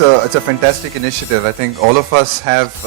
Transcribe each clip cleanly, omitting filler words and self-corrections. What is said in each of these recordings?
it's a fantastic initiative. I think all of us have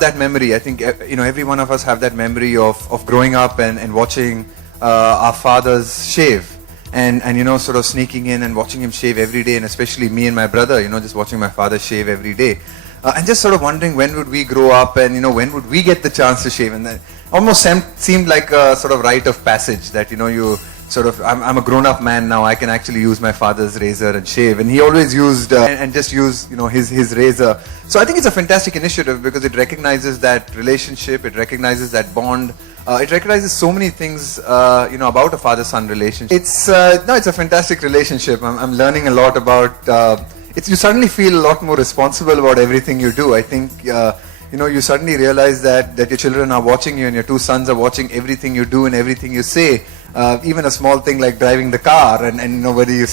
that memory. I think every one of us have that memory of growing up and watching our fathers shave. And sort of sneaking in and watching him shave every day, and especially me and my brother, just watching my father shave every day. And just sort of wondering when would we grow up and, when would we get the chance to shave. And that almost seemed like a sort of rite of passage that, you sort of, I'm a grown-up man now, I can actually use my father's razor and shave. And he always used, and just used, his razor. So I think it's a fantastic initiative because it recognizes that relationship, it recognizes that bond. It recognizes so many things, about a father-son relationship. It's a fantastic relationship. I'm learning a lot about. You suddenly feel a lot more responsible about everything you do. I think you suddenly realize that your children are watching you, and your two sons are watching everything you do and everything you say. Even a small thing like driving the car, and whether you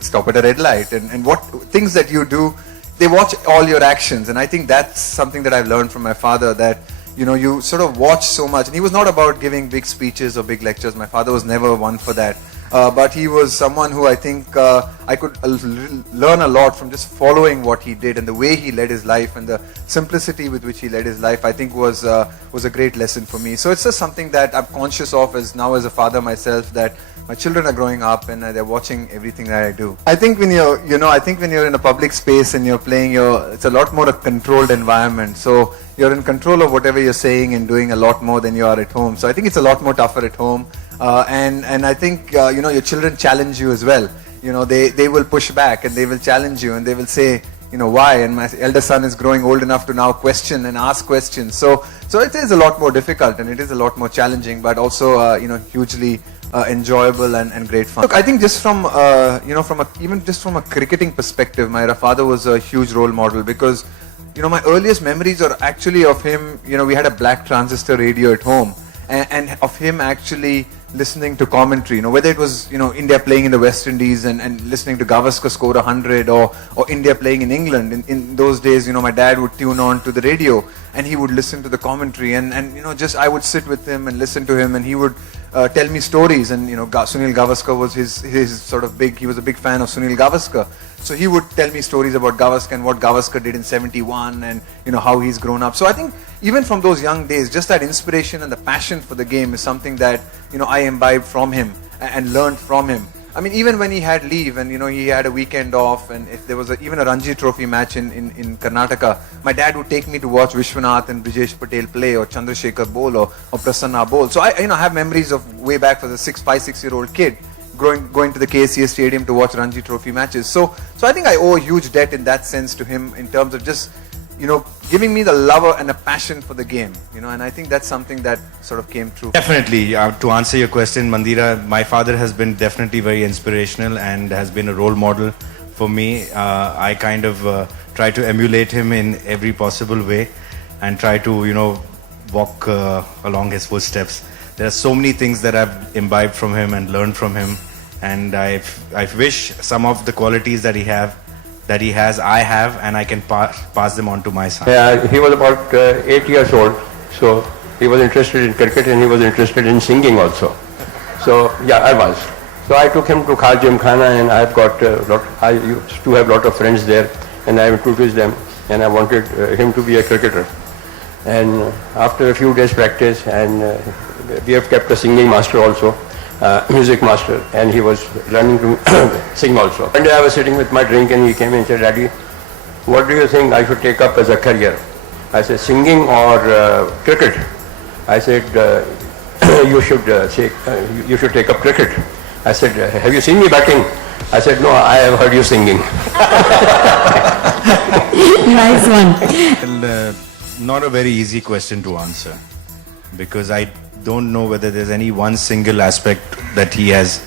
stop at a red light, and what things that you do, they watch all your actions. And I think that's something that I've learned from my father, that you sort of watch so much. And he was not about giving big speeches or big lectures. My father was never one for that. But he was someone who I think I could learn a lot from just following what he did, and the way he led his life and the simplicity with which he led his life, I think was a great lesson for me. So it's just something that I'm conscious of as a father myself, that my children are growing up and they're watching everything that I do. I think when you're in a public space and you're playing, it's a lot more a controlled environment. So you're in control of whatever you're saying and doing a lot more than you are at home. So I think it's a lot more tougher at home. And I think your children challenge you as well. They will push back and they will challenge you and they will say, why? And my elder son is growing old enough to now question and ask questions. So it is a lot more difficult and it is a lot more challenging, but also hugely enjoyable and great fun. Look, I think just from even from a cricketing perspective, my father was a huge role model, because my earliest memories are actually of him. We had a black transistor radio at home, and of him actually listening to commentary, whether it was India playing in the West Indies and listening to Gavaskar score 100, or India playing in England. In those days, my dad would tune on to the radio and he would listen to the commentary, and just I would sit with him and listen to him, and he would tell me stories. And Sunil Gavaskar was his sort of he was a big fan of Sunil Gavaskar, so he would tell me stories about Gavaskar and what Gavaskar did in '71, and how he's grown up. So I think even from those young days, just that inspiration and the passion for the game is something that I imbibed from him and learned from him. I mean, even when he had leave and he had a weekend off, and if there was even a Ranji Trophy match in Karnataka, my dad would take me to watch Vishwanath and Brijesh Patel play, or Chandrasekhar bowl, or Prasanna bowl. So I have memories of way back for the 5-6-year-old kid going to the KCA stadium to watch Ranji Trophy matches. So I think I owe a huge debt in that sense to him, in terms of just giving me the love and a passion for the game, and I think that's something that sort of came true. Definitely. To answer your question, Mandira, my father has been definitely very inspirational and has been a role model for me. I kind of try to emulate him in every possible way and try to, walk along his footsteps. There are so many things that I've imbibed from him and learned from him, and I wish some of the qualities that he has, I have, and I can pass them on to my son. Yeah, he was about 8 years old, so he was interested in cricket and he was interested in singing also. So yeah, I was. So I took him to Khal Gymkhana, and I used to have a lot of friends there, and I introduced them, and I wanted him to be a cricketer. And after a few days practice, and we have kept a singing master also, music master, and he was learning to sing also. One day I was sitting with my drink and he came and said, "Daddy, what do you think I should take up as a career?" I said, "Singing or cricket?" I said, you should take up cricket." I said, "Have you seen me batting?" I said, "No, I have heard you singing." Nice one. Well, not a very easy question to answer, because I don't know whether there's any one single aspect that he has,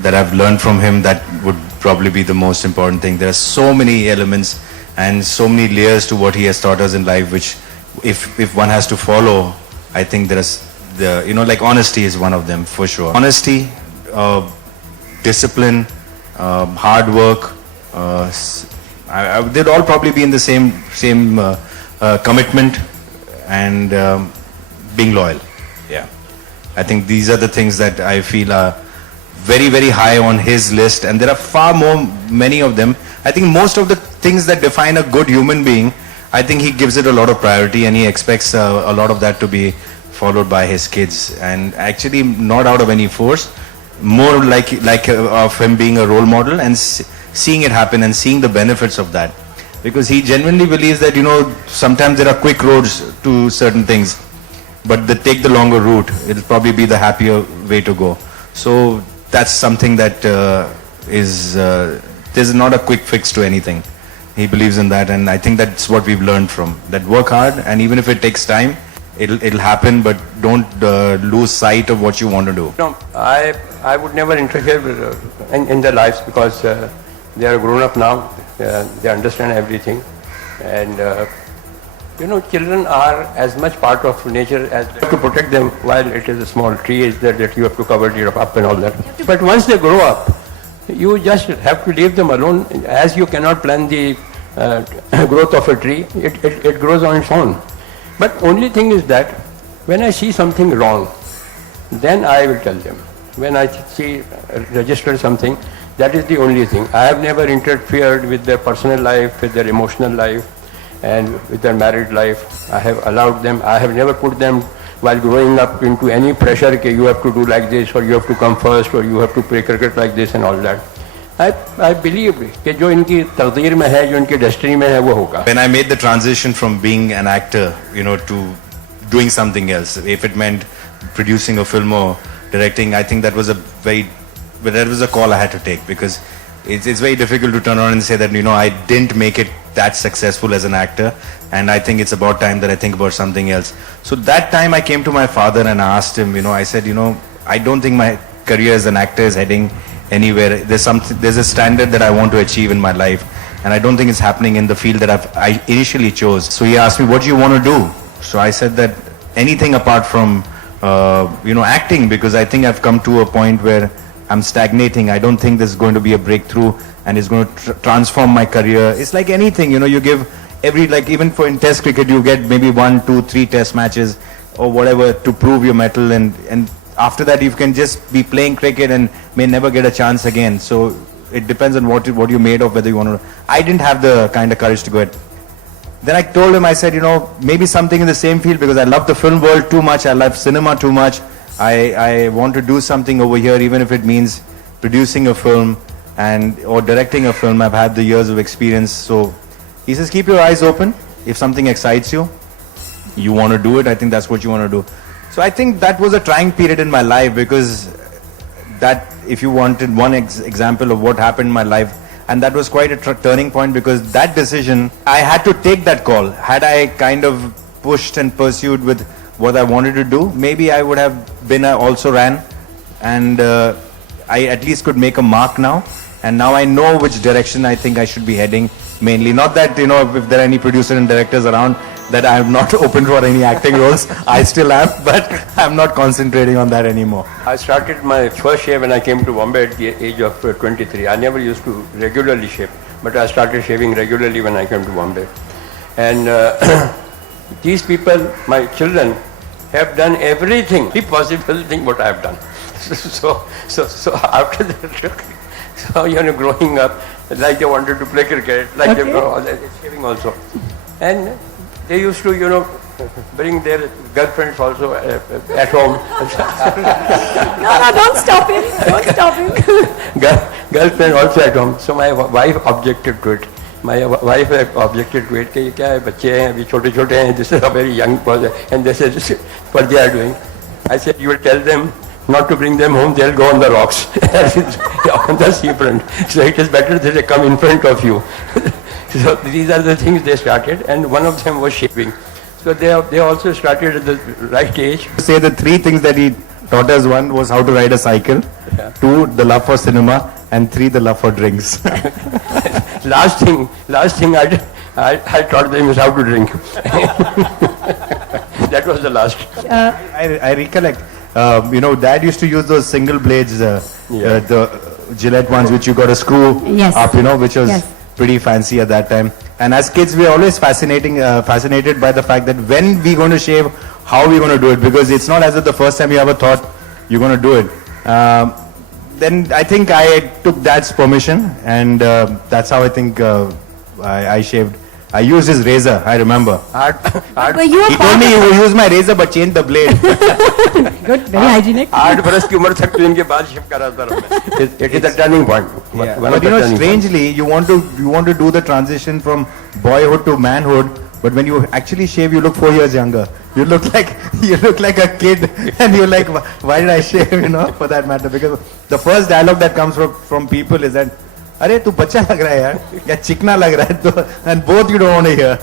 that I've learned from him, that would probably be the most important thing. There are so many elements and so many layers to what he has taught us in life, which if one has to follow, I think there's like honesty is one of them for sure. Honesty, discipline, hard work, they'd all probably be in the same commitment, and being loyal. Yeah, I think these are the things that I feel are very, very high on his list, and there are many of them. I think most of the things that define a good human being, I think he gives it a lot of priority, and he expects a lot of that to be followed by his kids, and actually not out of any force, more like of him being a role model and seeing it happen and seeing the benefits of that, because he genuinely believes that sometimes there are quick roads to certain things, but they take the longer route. It'll probably be the happier way to go. So that's something that there's not a quick fix to anything. He believes in that, and I think that's what we've learned from that. Work hard, and even if it takes time, it'll happen, but don't lose sight of what you want to do. No, I would never interfere in their lives, because they are grown up now. They understand everything, and children are as much part of nature as to protect them while it is a small tree is there that you have to cover it up and all that. But once they grow up, you just have to leave them alone. As you cannot plan the growth of a tree, it grows on its own. But only thing is that when I see something wrong, then I will tell them. When I see register something, that is the only thing. I have never interfered with their personal life, with their emotional life, and with their married life. I have allowed them. I have never put them while growing up into any pressure that you have to do like this, or you have to come first, or you have to play cricket like this and all that. I believe कि जो इनकी तकदीर में है, जो इनकी destiny में है, वो होगा. When I made the transition from being an actor, to doing something else, if it meant producing a film or directing, I think that was a call I had to take, because it's very difficult to turn around and say that I didn't make it that successful as an actor, and I think it's about time that I think about something else. So that time I came to my father and I asked him, I said, I don't think my career as an actor is heading anywhere. There's a standard that I want to achieve in my life, and I don't think it's happening in the field that I initially chose. So he asked me, what do you want to do? So I said that anything apart from acting, because I think I've come to a point where I'm stagnating. I don't think there's going to be a breakthrough and it's going to transform my career. It's like anything, you give even in test cricket, you get maybe 1, 2, 3 test matches or whatever to prove your mettle, and after that you can just be playing cricket and may never get a chance again. So it depends on what you're made of, whether you want to. I didn't have the kind of courage to go ahead. Then I told him, I said, maybe something in the same field, because I love the film world too much, I love cinema too much. I want to do something over here, even if it means producing a film or directing a film. I've had the years of experience. So he says, keep your eyes open. If something excites you, you want to do it, I think that's what you want to do. So I think that was a trying period in my life, because that, if you wanted one example of what happened in my life, and that was quite a turning point, because that decision, I had to take that call. Had I kind of pushed and pursued with what I wanted to do, maybe I would have been also ran, and I at least could make a mark now, and now I know which direction I think I should be heading mainly. Not that, if there are any producers and directors around, that I am not open for any acting roles. I still am, but I'm not concentrating on that anymore. I started my first shave when I came to Bombay at the age of 23. I never used to regularly shave, but I started shaving regularly when I came to Bombay. And these people, my children, have done everything, the possible thing what I have done. So after that, growing up, like they wanted to play cricket, like they were shaving also. And they used to, bring their girlfriends also at home. No, don't stop him. Don't stop him. Girlfriend also at home. So my wife objected to it. My wife objected to it. कि क्या है बच्चे हैं अभी छोटे-छोटे हैं. This is a very young boy, and this is what they are doing. I said, you will tell them not to bring them home. They'll go on the rocks on the seafront. So it is better that they come in front of you. So these are the things they started, and one of them was shaving. So they also started at the right age. Say the 3 things that he taught us. 1 was how to ride a cycle. Yeah. 2, the love for cinema, and 3, the love for drinks. Last thing I taught them is how to drink. That was the last. I recollect. Dad used to use those single blades, the Gillette ones, which you got a screw up, which was pretty fancy at that time. And as kids, we are always fascinated by the fact that when we're going to shave, how we're going to do it, because it's not as if the first time you ever thought you're going to do it. then I think I took Dad's permission, and that's how I think I shaved. I used his razor. I remember. Were you a He part told me of- you will use my razor, but change the blade. Good, very hygienic. 8 बरस की उम्र तक train के बाद shift करा था मैं. It is a turning point. One of But the you know, turning strangely, you want to do the transition from boyhood to manhood. But when you actually shave, you look 4 years younger. You look like a kid, and you're like, why did I shave? You know, for that matter, because the first dialogue that comes from people is that, अरे तू बच्चा लग रहा है यार, या चिकना लग रहा है, तो and both you don't want to hear.